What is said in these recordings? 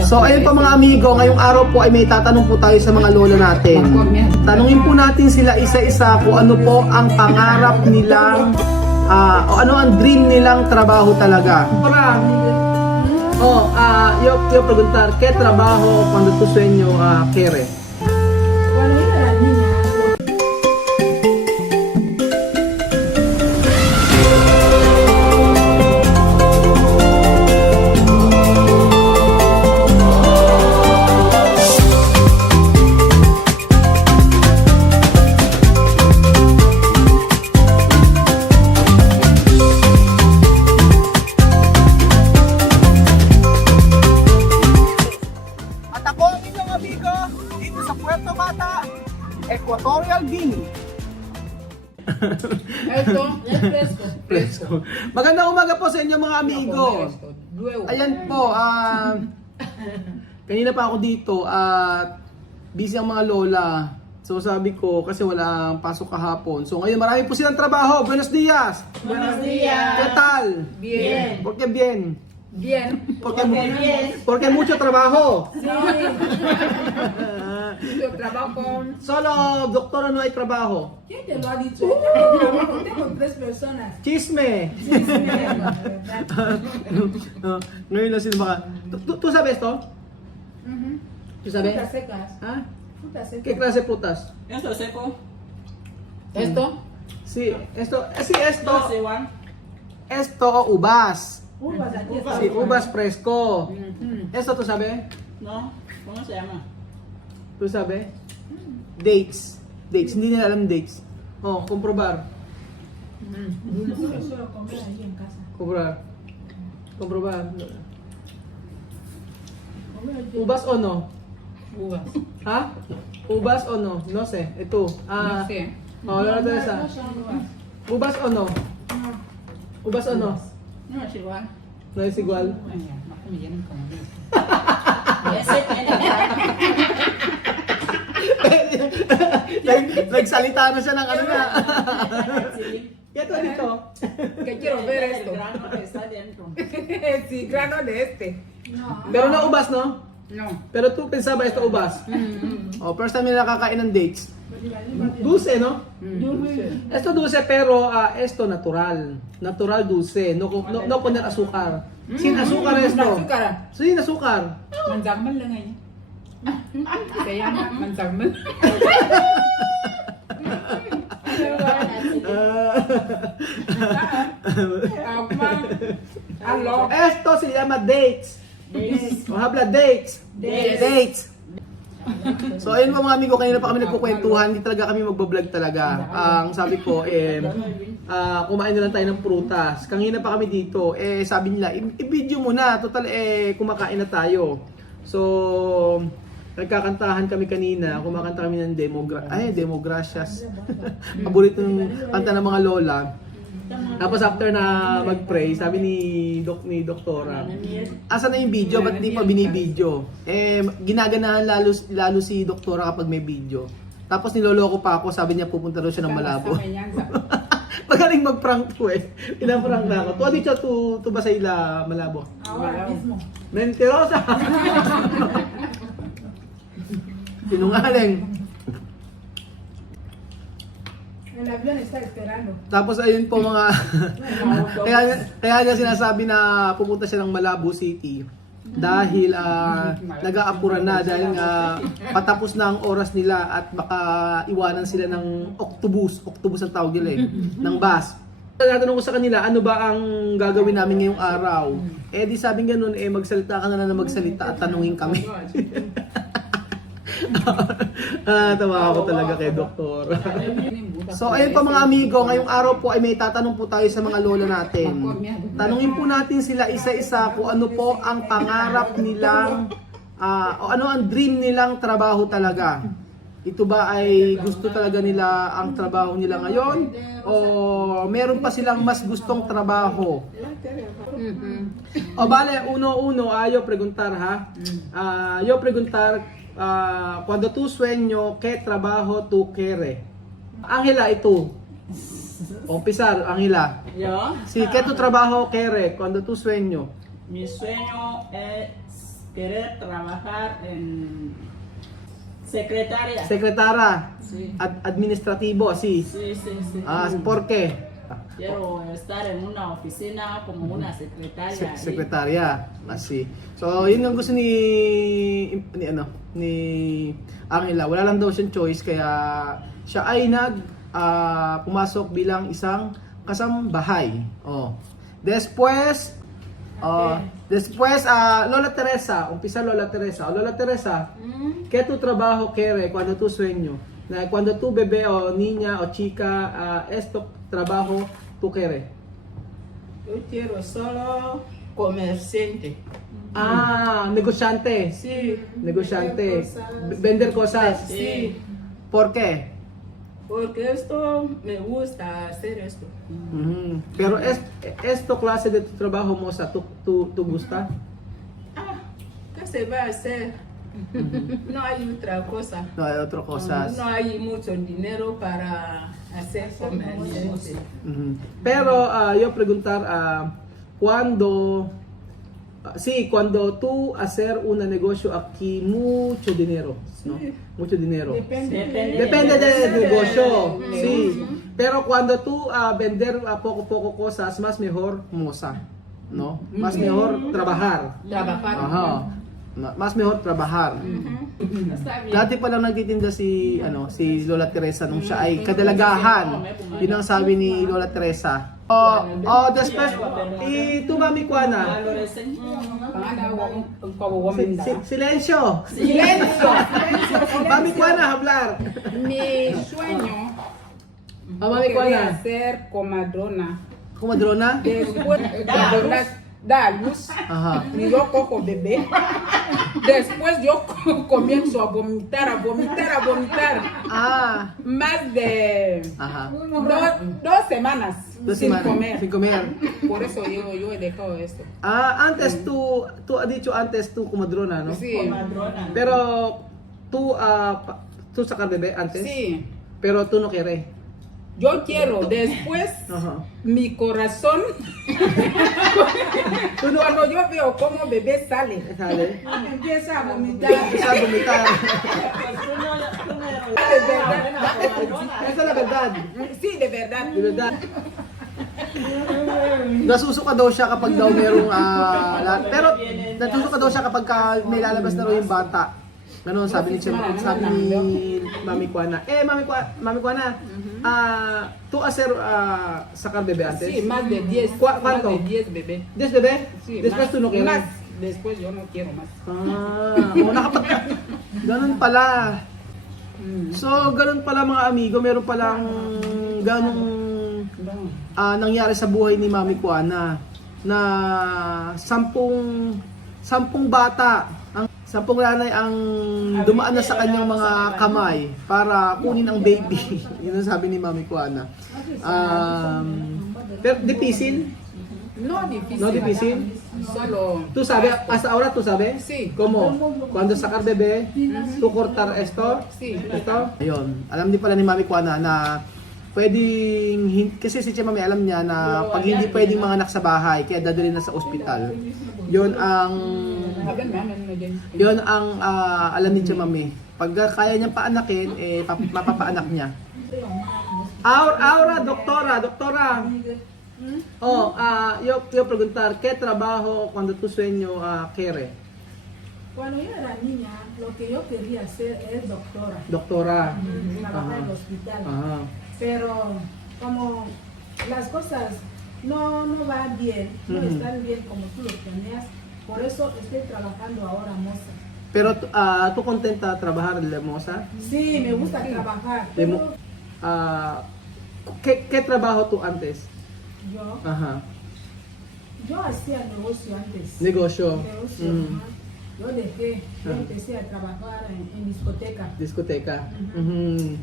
So ayun po mga amigo, ngayong araw po ay may tatanong po tayo sa mga lola natin. Tanungin po natin sila isa-isa kung ano po ang pangarap nilang o ano ang dream nilang trabaho talaga. Yo preguntar, ¿qué trabajo cuando tu sueño quiere? Equatorial Guinea. Presko. Magandang umaga po sa inyo mga amigo. Ayan po, kanina pa ako dito at busy ang mga lola. So sabi ko kasi walang pasok kahapon. So ngayon marami po silang trabaho. Buenos días. Buenos días. ¿Qué tal? Bien. ¿Por qué bien? Bien. Porque mucho trabajo. Sí. Yo trabajo. Solo doctora no hay trabajo. ¿Quién te lo ha dicho? Trabajo. Tengo 3 personas. Chisme. Ngayon na sila baka. ¿Tú sabes to? ¿Tú sabes? Frutas secas. ¿Ah? Frutas secas. ¿Qué clase de frutas? ¿Esto seco? ¿Esto? Sí, esto igual? esto uvas. Uvas aquí. Sí, uvas fresco. Esto tú sabes? No, ¿cómo se llama? ¿Tú sabes? Dates. Dates, hindi nila alam dates. Oh, comprobar. Nosotros solo comer ahí en casa. Comprobar. Uvas o no? Uvas. Ha? Uvas o no? No sé. Ito. No sé. Oh, Lola Teresa. No son uvas. Uvas o no? Uvas o no? No es igual. No es igual. Ay, ya, no me llenan como eso. Nagsalita na siya ng ano na. Ito dito. Que quiero ver El esto. grano que está dentro. Sí, grano de este. No. Pero na ubas, no? No. Pero tu pensaba ito ubas. Oh, first time nila nakakain ng dates. Dulce, no? Esto dulce pero esto natural. Natural dulce. No poner azúcar. Sin azúcar esto. Azúcar. Sin azúcar. Manzagmal lang ngayon. Se llama manzagmal. Esto se llama dates. O habla dates. Dates. So ayun po mga amigo, kanina pa kami nagkukwentuhan, hindi talaga kami magbablog talaga. Ang sabi ko, kumain na lang tayo ng prutas. Kanina pa kami dito, sabi nila, i-video mo na, total kumakain na tayo. So, nagkakantahan kami kanina, kumakanta kami ng Demogracias. Paborito ng kanta ng mga lola. Tapos after na mag-pray, sabi ni Doktora, asan na yung video? Ba't di pa binibideo? Ginaganahan lalo si Doktora kapag may video. Tapos niloloko pa ako, sabi niya pupunta daw siya ng Malabo. Magaling mag-prank po Pinaprank na ako. Tu ha dicho tu vas a ir a Malabo? Ahora mismo. Mentirosa! Sinungaling. El avión está esperando. Tapos ayun po mga kaya niya sinasabi na pupunta siya ng Malabo City dahil nag-aapuran na dahil patapos na ang oras nila at baka iwanan sila ng octopus ang tawag nila ng bus. Tatanong ko sa kanila, ano ba ang gagawin namin ngayong araw? Di sabing ganun, magsalita ka na magsalita at tanungin kami. Tawa ako talaga kay Doktor. So ayun po mga amigo, ngayong araw po ay may tatanong po tayo sa mga lola natin. Tanungin po natin sila isa-isa kung ano po ang pangarap nilang o ano ang dream nilang trabaho talaga. Ito ba ay gusto talaga nila ang trabaho nila ngayon o meron pa silang mas gustong trabaho? O vale, uno, yo preguntar ha. Yo preguntar cuando tu sueño, ¿qué trabajo tú quieres? Ángela, ito. Empezar, Ángela. ¿Yo? Sí, ¿qué tu trabajo quieres cuando tu sueño? Mi sueño es querer trabajar en secretaria. Sekretara. Sí, Administrativo, sí. sí, sí, sí. ¿Por qué? Quiero estar en una oficina como una secretaria. Sekretarya. Asi. So, yun ang gusto ni Angela. Wala lang daw siyang choice kaya siya ay pumasok bilang isang kasambahay. Oh. Después Lola Teresa, umpisa Lola Teresa. Lola Teresa, ¿qué tu trabajo quiere cuando tu sueño? Cuando tu bebé o niña o chica, esto trabajo tú quieres? Yo quiero solo comerciante. Negosyante. Sí. Negosyante. Cosas. Vender cosas. Sí. ¿Por qué? Porque esto me gusta hacer esto. Pero esto clase de tu trabajo, moza, ¿tú gusta? ¿Qué se va a hacer? No hay otra cosa. No hay otras cosas. No hay mucho dinero para hacer comercio. Pero yo preguntar, cuando tú hacer un negocio aquí, mucho dinero, ¿no? Sí. Mucho dinero. Depende del negocio, del sí. negocio. Pero cuando tú vender poco cosas, más mejor moza, ¿no? Más mejor trabajar. Trabajar. Aha. Mas mejor trabajar. Está bien. Dati pa lang nagtitinda si Lola Teresa nung siya ay kadalagahan. Yun ang sabi ni Lola Teresa. Después, tu mami Kuana. Silencio. Mami Kuana, hablar. Mi sueño Mami quería Kuana. ser comadrona. Comadrona? Después de dar luz, Aha. y yo cojo bebé. Después yo comienzo a vomitar. Ah. Más de Aha. 2 semanas Dos sin semanas, comer. sin comer. Por eso yo he dejado esto. Antes tú has dicho antes tú comadrona, ¿no? Sí, Pero tú sacar bebé antes. sí. Pero tú no quieres. Yo quiero después Ajá. mi corazón. Cuando yo veo cómo bebé sale, Sale. empieza a vomitar. Empieza a vomitar. De verdad. Esa es la verdad. Sí, de verdad. Di verdad. Nasusuka daw siya kapag daw merong pero nasusuka daw siya kapag may lalabas na raw yung bata. Ganun sabi ni Mami Kuana. Mami Kuana, tú hacer sacar bebé antes? Sí, más de 10. ¿Cuánto? Más de 10 bebés. ¿10 bebé? Sí, Después más, tú no quieres. Más. Después yo no quiero más. Ganun pala. So, ganun pala mga amigo, meron palang ganung nangyari sa buhay ni Mami Kuana na 10 bata, 10 nanay ang dumaan na sa kanyang mga kamay para kunin ang baby. Yun ang sabi ni Mami Kuana. Pero difícil. No difícil. No difícil. Solo. ¿Tú sabes? ¿Hasta ahora tú sabes? Sí. ¿Cómo? Cuando sacar bebé, tú cortar esto? Sí. Ito? Ayun. Alam din pala ni Mami Kuana na pwedeng, kasi si Tia Mami alam niya na pag hindi pwedeng mga anak sa bahay, kaya dadalhin na sa ospital. Yun ang alam ni Tia Mami. Pag kaya niyang paanakin, mapapaanak niya. Ahora, doctora. Yo preguntar, ¿qué trabajo cuando tu sueño quiere? Cuando yo era niña, lo que yo quería hacer es doctora, Doctora. trabajar en el hospital. Ajá. Pero como las cosas no van bien, no están bien como tú lo planeas, por eso estoy trabajando ahora moza. Pero tú contenta trabajar de moza? Sí, me gusta trabajar. De Pero mo- ¿Qué trabajo tú antes? Ajá. yo hacía negocio antes. Negocio. Negocio, ajá. Yo dejé, yo empecé a trabajar en discoteca. Discoteca.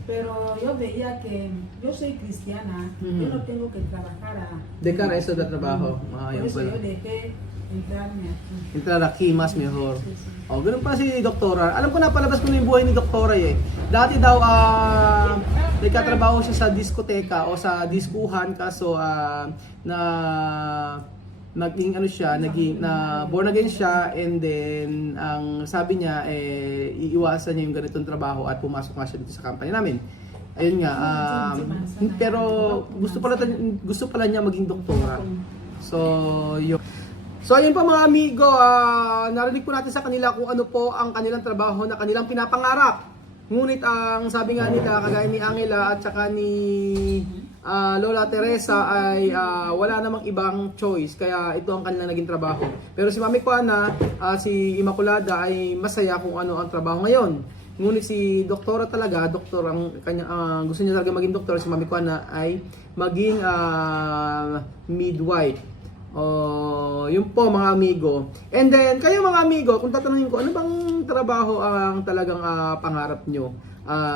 Pero yo veía que yo soy cristiana, yo no tengo que trabajar De cara a eso de trabajo. por Yun eso pala. yo dejé entrarme aquí. Entrar aquí, mas mejor. Sí, sí. Ganun pala si Doktora. Alam ko na, palabas ko na yung buhay ni Doktora eh. Dati daw, nagkatrabaho siya sa diskoteka o sa diskuhan kaso naging ano siya, naging na born again siya, and then ang sabi niya iiwasan niya yung ganitong trabaho at pumasok nga siya dito sa company namin. Ayun nga, pero gusto pala niya maging doktora. So, yun. So ayun po mga amigo, narinig po natin sa kanila kung ano po ang kanilang trabaho na kanilang pinapangarap. Ngunit ang sabi nga nila, kagaya ni Angela at saka ni Lola Teresa ay wala namang ibang choice, kaya ito ang kanilang naging trabaho. Pero si Mami Juana, si Immaculada ay masaya kung ano ang trabaho ngayon. Ngunit si doktora talaga, doktor ang gusto niya talaga maging doktor, si Mami Juana ay maging midwife. Yun po mga amigo. And then, kayo mga amigo, kung tatanungin ko, ano bang trabaho ang talagang pangarap nyo?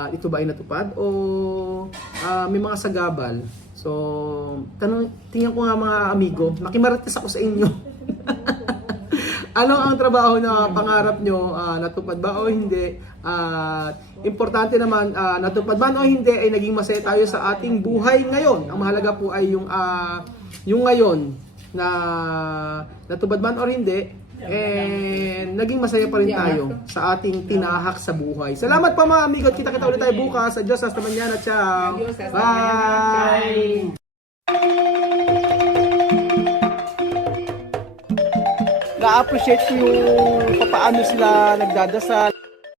Ito ba ay natupad? O may mga sagabal? So, tingnan ko nga mga amigo, makimarites ako sa inyo. Ano ang trabaho na pangarap nyo? Natupad ba o hindi? Importante naman, natupad man o hindi, ay naging masaya tayo sa ating buhay ngayon. Ang mahalaga po ay yung ngayon, na natupad man or hindi, naging masaya pa rin tayo sa ating tinahak sa buhay. Salamat pa mga amigo. Kita-kita ulit tayo bukas. Adios, hasta mañana. Ciao. Adios, hasta Bye. Na-appreciate ko yung paano sila nagdadasal.